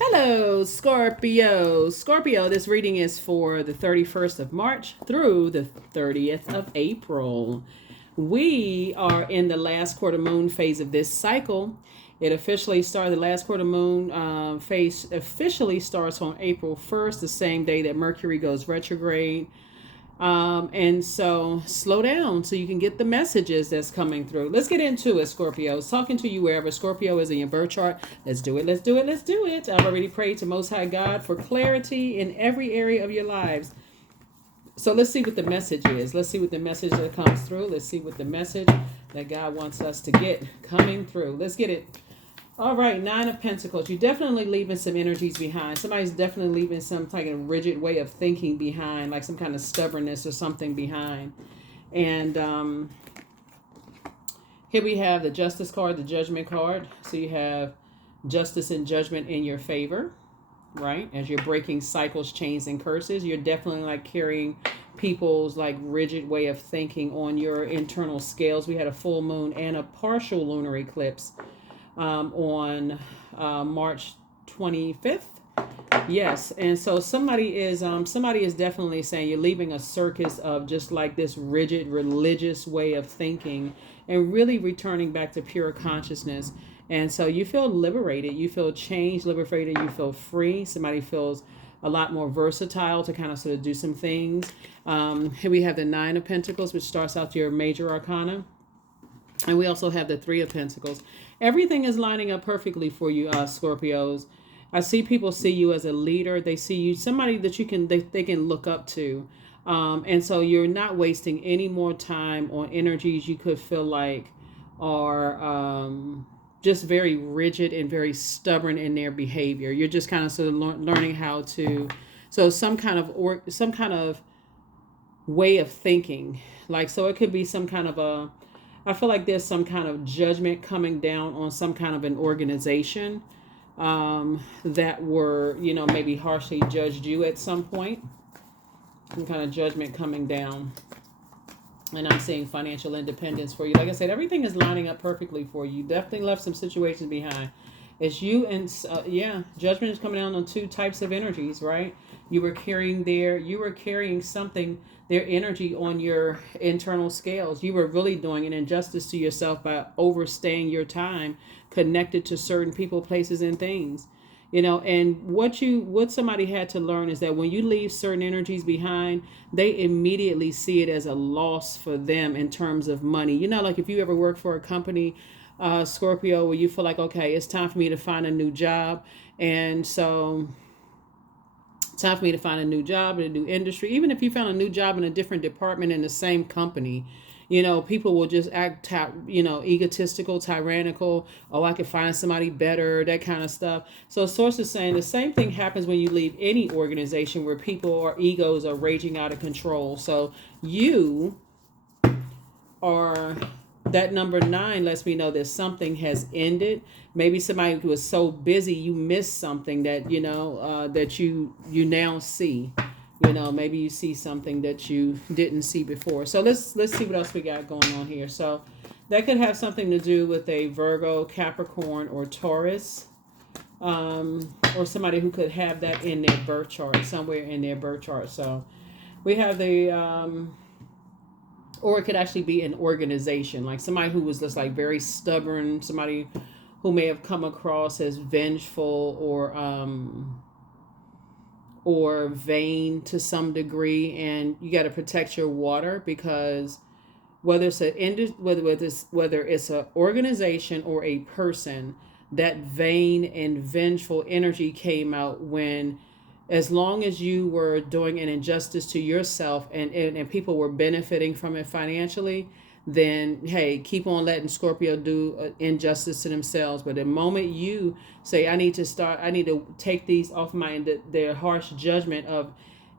Hello, Scorpio. Scorpio, this reading is for the 31st of March through the 30th of April. We are in the last quarter moon phase of this cycle. It officially started, the last quarter moon phase officially starts on April 1st, the same day that Mercury goes retrograde. And so slow down so you can get the messages that's coming through. Let's get into it, Scorpio. It's talking to you wherever Scorpio is in your birth chart. Let's do it. Let's do it. Let's do it. I've already prayed to Most High God for clarity in every area of your lives. So let's see what the message is. Let's see what the message that comes through. Let's see what the message that God wants us to get coming through. Let's get it. All right, Nine of Pentacles. You're definitely leaving some energies behind. Somebody's definitely leaving some kind of rigid way of thinking behind, like some kind of stubbornness or something behind. And here we have the Justice card, the Judgment card. So you have justice and judgment in your favor, right? As you're breaking cycles, chains, and curses, you're definitely like carrying people's like rigid way of thinking on your internal scales. We had a full moon and a partial lunar eclipse on March 25th. Yes, and so somebody is definitely saying you're leaving a circus of just like this rigid religious way of thinking and really returning back to pure consciousness. And so you feel liberated, you feel changed, liberated, you feel free. Somebody feels a lot more versatile to kind of sort of do some things. Here we have the Nine of Pentacles, which starts out your major arcana. And we also have the Three of Pentacles. Everything is lining up perfectly for you, Scorpios. I see people see you as a leader. They see you somebody that they can look up to. And so you're not wasting any more time on energies you could feel like are just very rigid and very stubborn in their behavior. You're just kind of sort of learning how to, so some kind of way of thinking. Like, so it could be some kind of I feel like there's some kind of judgment coming down on some kind of an organization that were, maybe harshly judged you at some point. Some kind of judgment coming down. And I'm seeing financial independence for you. Like I said, everything is lining up perfectly for you. You definitely left some situations behind. It's you and, judgment is coming down on two types of energies, right? You were carrying something, their energy on your internal scales. You were really doing an injustice to yourself by overstaying your time connected to certain people, places, and things. And what somebody had to learn is that when you leave certain energies behind, they immediately see it as a loss for them in terms of money. Like if you ever work for a company, Scorpio, where you feel like, okay, it's time for me to find a new job. And so time for me to find a new job in a new industry. Even if you found a new job in a different department in the same company, people will just act, egotistical, tyrannical. Oh, I could find somebody better, that kind of stuff. So source is saying the same thing happens when you leave any organization where people or egos are raging out of control. So you are, that number 9 lets me know that something has ended. Maybe somebody who was so busy you missed something that that you now see. Maybe you see something that you didn't see before. So let's see what else we got going on here. So that could have something to do with a Virgo, Capricorn, or Taurus, or somebody who could have that in their birth chart, somewhere in their birth chart. So we have the or it could actually be an organization, like somebody who was just like very stubborn, somebody who may have come across as vengeful or vain to some degree. And you got to protect your water, because whether it's an organization or a person, that vain and vengeful energy came out when, as long as you were doing an injustice to yourself and people were benefiting from it financially, then hey, keep on letting Scorpio do injustice to themselves. But the moment you say, I need to take these off their harsh judgment of,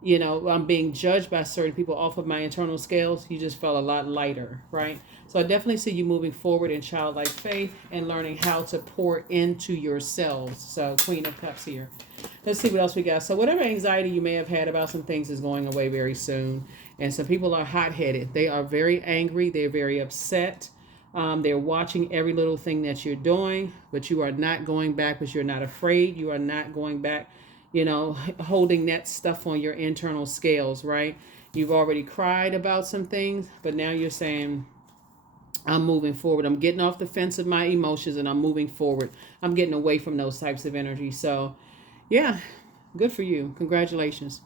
I'm being judged by certain people off of my internal scales, you just felt a lot lighter, right? So I definitely see you moving forward in childlike faith and learning how to pour into yourselves. So Queen of Cups here. Let's see what else we got. So whatever anxiety you may have had about some things is going away very soon. And some people are hot-headed. They are very angry. They're very upset. They're watching every little thing that you're doing, but you are not going back because you're not afraid. You are not going back, holding that stuff on your internal scales, right? You've already cried about some things, but now you're saying, I'm moving forward. I'm getting off the fence of my emotions and I'm moving forward. I'm getting away from those types of energy. So, yeah, good for you. Congratulations.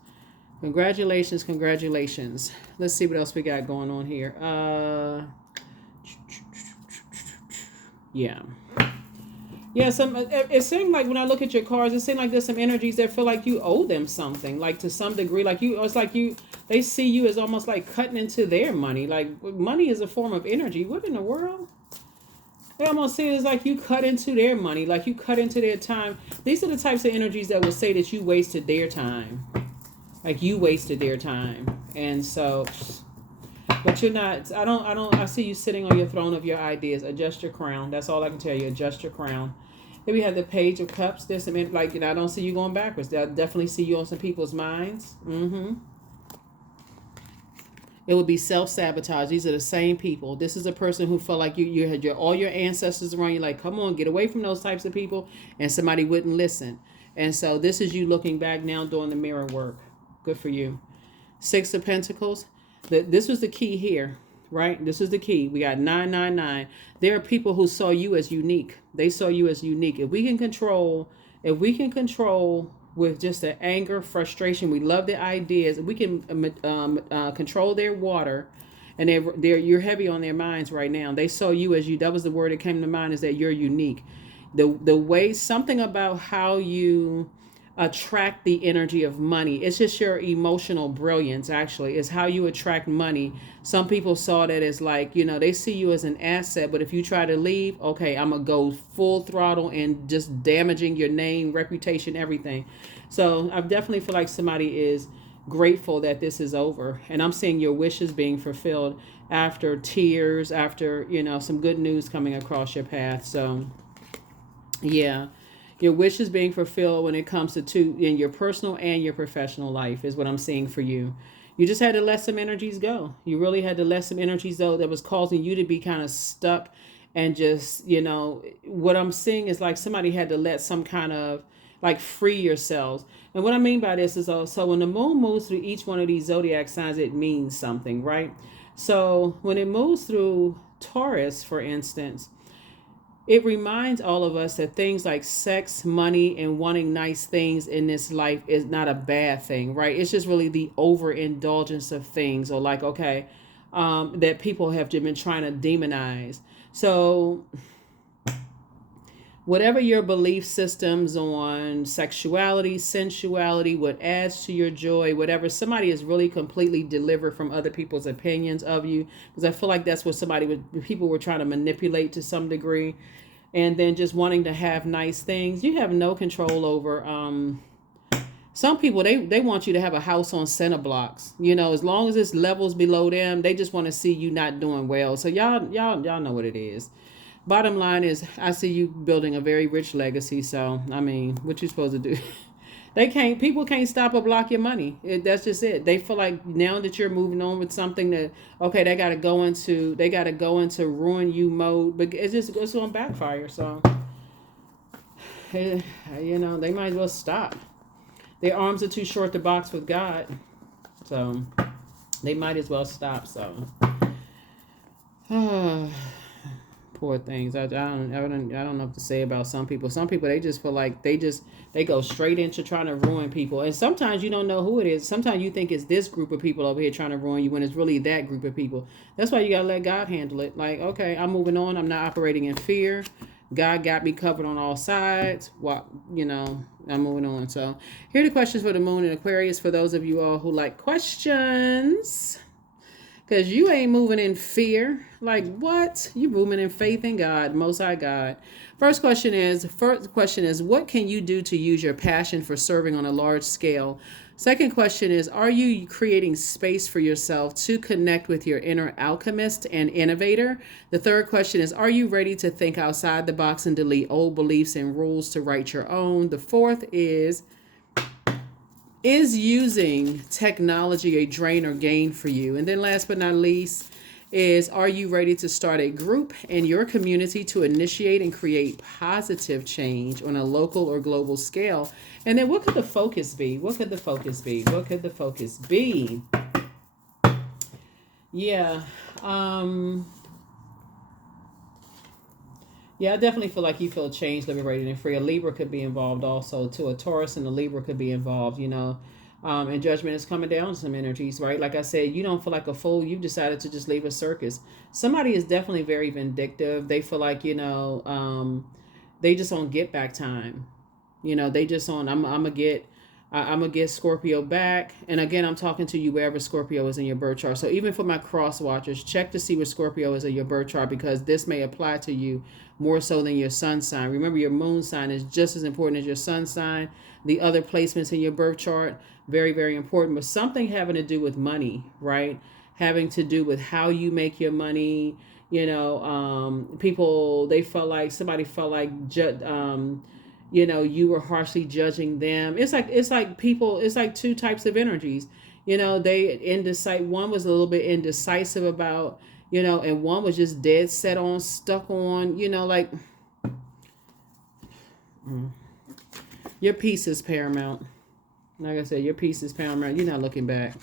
Congratulations. Congratulations. Let's see what else we got going on here. Yeah. Yeah, it seemed like when I look at your cards, it seemed like there's some energies that feel like you owe them something, like to some degree, like it's like they see you as almost like cutting into their money. Like money is a form of energy. What in the world? They almost see it as like you cut into their money, like you cut into their time. These are the types of energies that will say that you wasted their time, like you wasted their time, and so. But you're not. I see you sitting on your throne of your ideas. Adjust your crown. That's all I can tell you. Adjust your crown. Here we have the Page of Cups. There's some, like, I don't see you going backwards. I definitely see you on some people's minds. It would be self-sabotage. These are the same people. This is a person who felt like you had all your ancestors around you, like, come on, get away from those types of people, and somebody wouldn't listen. And so this is you looking back now doing the mirror work. Good for you. Six of Pentacles. This was the key here, right? This is the key. We got 999. There are people who saw you as unique. They saw you as unique. If we can control with just the anger, frustration, we love the ideas. We can control their water, and you're heavy on their minds right now. They saw you as you. That was the word that came to mind, is that you're unique. The way, something about how you attract the energy of money. It's just your emotional brilliance, actually. It's how you attract money. Some people saw that as like, they see you as an asset, but if you try to leave, okay, I'm going to go full throttle and just damaging your name, reputation, everything. So I definitely feel like somebody is grateful that this is over. And I'm seeing your wishes being fulfilled after tears, after, some good news coming across your path. So, yeah. Your wishes being fulfilled when it comes to in your personal and your professional life is what I'm seeing for you. You just had to let some energies go. You really had to let some energies go that was causing you to be kind of stuck, and just, what I'm seeing is like somebody had to let some kind of like free yourselves. And what I mean by this is also when the moon moves through each one of these zodiac signs, it means something, right? So when it moves through Taurus, for instance, it reminds all of us that things like sex, money, and wanting nice things in this life is not a bad thing, right? It's just really the overindulgence of things, or like, okay, that people have been trying to demonize. So whatever your belief systems on sexuality, sensuality, what adds to your joy, whatever, somebody is really completely delivered from other people's opinions of you. Because I feel like that's what people were trying to manipulate to some degree. And then just wanting to have nice things. You have no control over, some people, they want you to have a house on center blocks. As long as it's levels below them, they just want to see you not doing well. So y'all know what it is. Bottom line is, I see you building a very rich legacy. So, I mean, what you supposed to do? People can't stop or block your money. That's just it. They feel like now that you're moving on with something that, okay, they got to go into ruin you mode, but it's going to backfire. So, they might as well stop. Their arms are too short to box with God. So, they might as well stop. So, poor things. I don't know what to say about some people. Some people, they just feel like they go straight into trying to ruin people. And sometimes you don't know who it is. Sometimes you think it's this group of people over here trying to ruin you when it's really that group of people. That's why you got to let God handle it. Like, okay, I'm moving on. I'm not operating in fear. God got me covered on all sides. I'm moving on. So here are the questions for the moon in Aquarius for those of you all who like questions. Because you ain't moving in fear. Like, what? You moving in faith in God, Most High God. First question is, what can you do to use your passion for serving on a large scale? Second question is, are you creating space for yourself to connect with your inner alchemist and innovator? The third question is, are you ready to think outside the box and delete old beliefs and rules to write your own? The fourth is using technology a drain or gain for you? And then last but not least, is, are you ready to start a group in your community to initiate and create positive change on a local or global scale? And then what could the focus be? What could the focus be? What could the focus be? Yeah. Um, yeah, I definitely feel like you feel changed, liberated, and free. A Libra could be involved also, too. A Taurus and a Libra could be involved, you know. And judgment is coming down some energies, right? Like I said, you don't feel like a fool. You've decided to just leave a circus. Somebody is definitely very vindictive. They feel like, they just on get back time. You know, they just on, I'm gonna get Scorpio back. And again, I'm talking to you wherever Scorpio is in your birth chart. So even for my cross watchers, check to see where Scorpio is in your birth chart, because this may apply to you more so than your sun sign. Remember, your moon sign is just as important as your sun sign. The other placements in your birth chart, very, very important. But something having to do with money, right? Having to do with how you make your money. People, they felt like, somebody felt like, you were harshly judging them. It's like people, it's like two types of energies. They indecisive. One was a little bit indecisive about, and one was just dead set on, stuck on, like, your peace is paramount. Like I said, your peace is paramount. You're not looking back.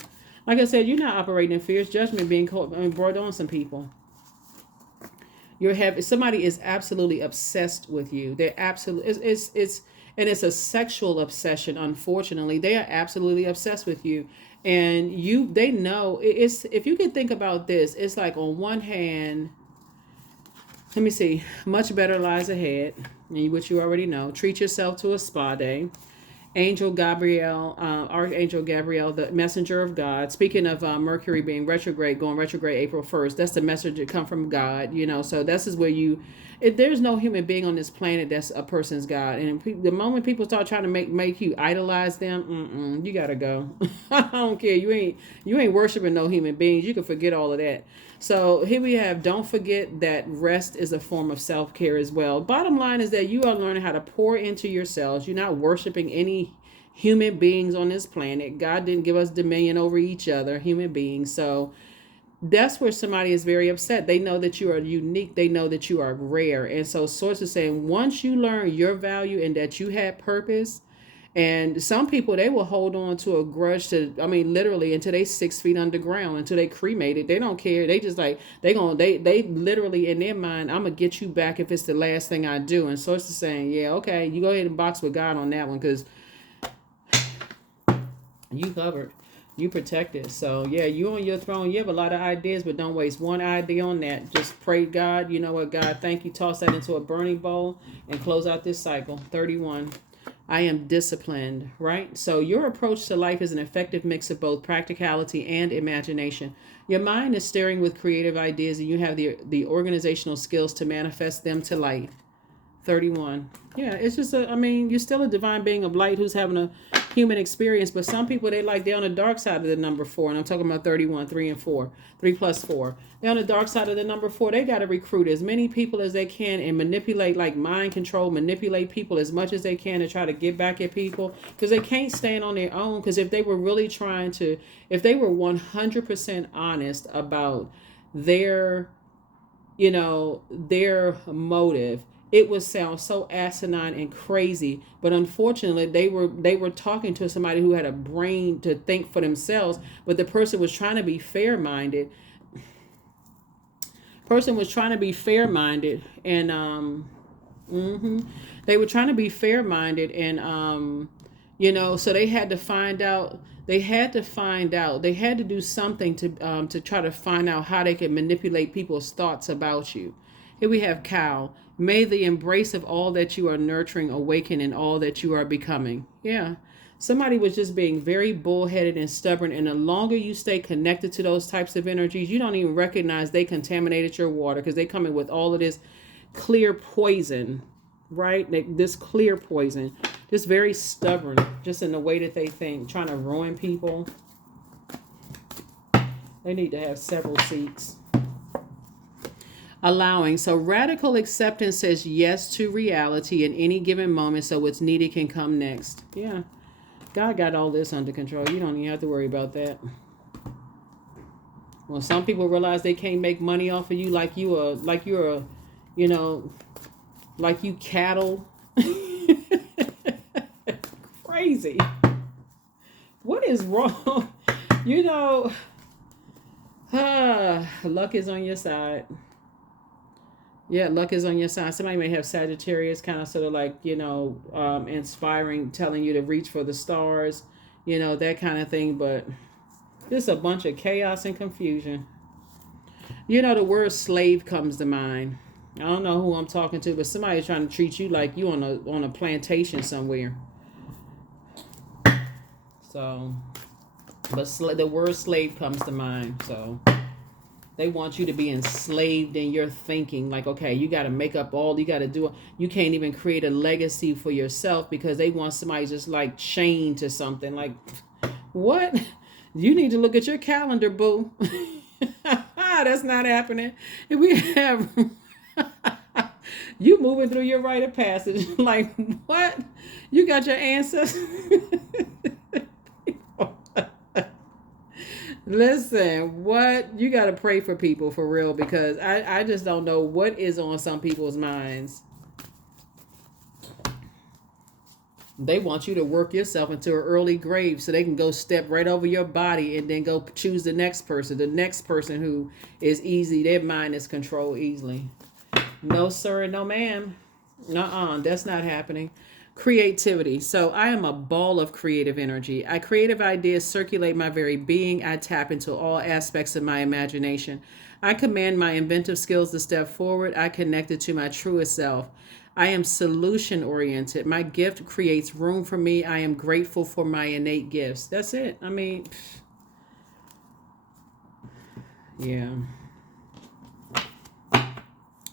Like I said, you're not operating in fierce judgment being brought on some people. Somebody is absolutely obsessed with you. They're absolutely, and it's a sexual obsession. Unfortunately, they are absolutely obsessed with you, and they know it's. If you can think about this, it's like, on one hand, let me see, much better lies ahead, which you already know. Treat yourself to a spa day. Angel Gabriel, Archangel Gabriel, the messenger of God. Speaking of Mercury being retrograde, going retrograde April 1st, that's the message that come from God, So this is where there's no human being on this planet that's a person's God. And the moment people start trying to make you idolize them, you gotta go. I don't care. You ain't worshiping no human beings. You can forget all of that. So here we have, don't forget that rest is a form of self-care as well. Bottom line is that you are learning how to pour into yourselves. You're not worshiping any human beings on this planet. God didn't give us dominion over each other, human beings. So that's where somebody is very upset. They know that you are unique. They know that you are rare. And so Source is saying, once you learn your value and that you had purpose, and some people, they will hold on to a grudge literally until they 6 feet underground, until they cremated. They don't care. They just like, they literally in their mind, I'm going to get you back if it's the last thing I do. And Source is saying, yeah, okay, you go ahead and box with God on that one, because you covered. You protected. So yeah, you on your throne. You have a lot of ideas, but don't waste one idea on that. Just pray, God, you know what, God, thank you. Toss that into a burning bowl and close out this cycle. 31. I am disciplined, right? So your approach to life is an effective mix of both practicality and imagination. Your mind is stirring with creative ideas, and you have the organizational skills to manifest them to light. 31. Yeah, it's just you're still a divine being of light who's having a human experience, but some people, they're on the dark side of the number 4, and I'm talking about 31, 3 and 4, 3 plus 4. They're on the dark side of the number 4. They got to recruit as many people as they can and manipulate, like mind control, manipulate people as much as they can to try to get back at people, because they can't stand on their own. Because if they were really if they were 100% honest about their their motive, it would sound so asinine and crazy. But unfortunately, they were talking to somebody who had a brain to think for themselves, but the person was trying to be fair-minded. And they were trying to be fair-minded, and so they had to find out. They had to do something to try to find out how they could manipulate people's thoughts about you. Here we have Cow. May the embrace of all that you are nurturing awaken in all that you are becoming. Yeah. Somebody was just being very bullheaded and stubborn. And the longer you stay connected to those types of energies, you don't even recognize they contaminated your water, because they come in with all of this clear poison, right? This clear poison. Just very stubborn, just in the way that they think, trying to ruin people. They need to have several seats. Allowing. So radical acceptance says yes to reality in any given moment, so what's needed can come next. Yeah. God got all this under control. You don't even have to worry about that. When some people realize they can't make money off of you, you know, like you cattle. Crazy. What is wrong? You know, luck is on your side. Yeah, luck is on your side. Somebody may have Sagittarius, kind of sort of like, inspiring, telling you to reach for the stars, that kind of thing. But just a bunch of chaos and confusion. The word slave comes to mind. I don't know who I'm talking to, but somebody's trying to treat you like you on a plantation somewhere. So, but the word slave comes to mind. So they want you to be enslaved in your thinking. Like, okay, you got to make up all, you got to do. You can't even create a legacy for yourself because they want somebody just like chained to something. Like, what? You need to look at your calendar, boo. That's not happening. If we have you moving through your rite of passage. Like, what? You got your ancestors. Listen, what? You got to pray for people for real because I just don't know what is on some people's minds. They want you to work yourself into an early grave so they can go step right over your body and then go choose the next person who is easy. Their mind is controlled easily. No, sir, no, ma'am. That's not happening. Creativity. So I am a ball of creative energy. Creative ideas circulate my very being. I tap into all aspects of my imagination. I command my inventive skills to step forward. I connected to my truest self. I am solution oriented. My gift creates room for me. I am grateful for my innate gifts. That's it. I mean, yeah.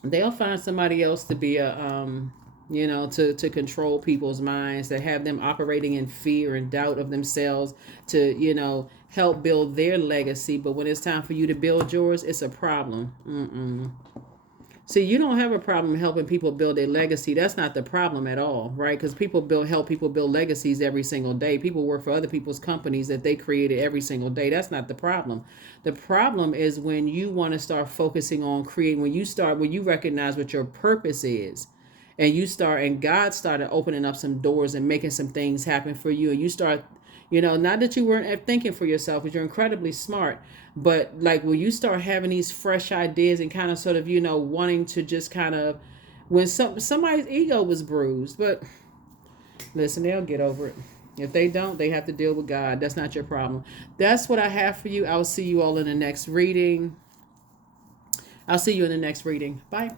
They'll find somebody else to be to control people's minds, to have them operating in fear and doubt of themselves, to help build their legacy. But when it's time for you to build yours, it's a problem. See, you don't have a problem helping people build their legacy. That's not the problem at all, right? Because help people build legacies every single day. People work for other people's companies that they created every single day. That's not the problem. The problem is when you want to start focusing on creating, when you recognize what your purpose is, and God started opening up some doors and making some things happen for you, and you start, not that you weren't thinking for yourself, because you're incredibly smart, but like when you start having these fresh ideas and kind of sort of, wanting to just kind of, when somebody's ego was bruised, but listen, they'll get over it. If they don't, they have to deal with God. That's not your problem. That's what I have for you. I'll see you all in the next reading. Bye.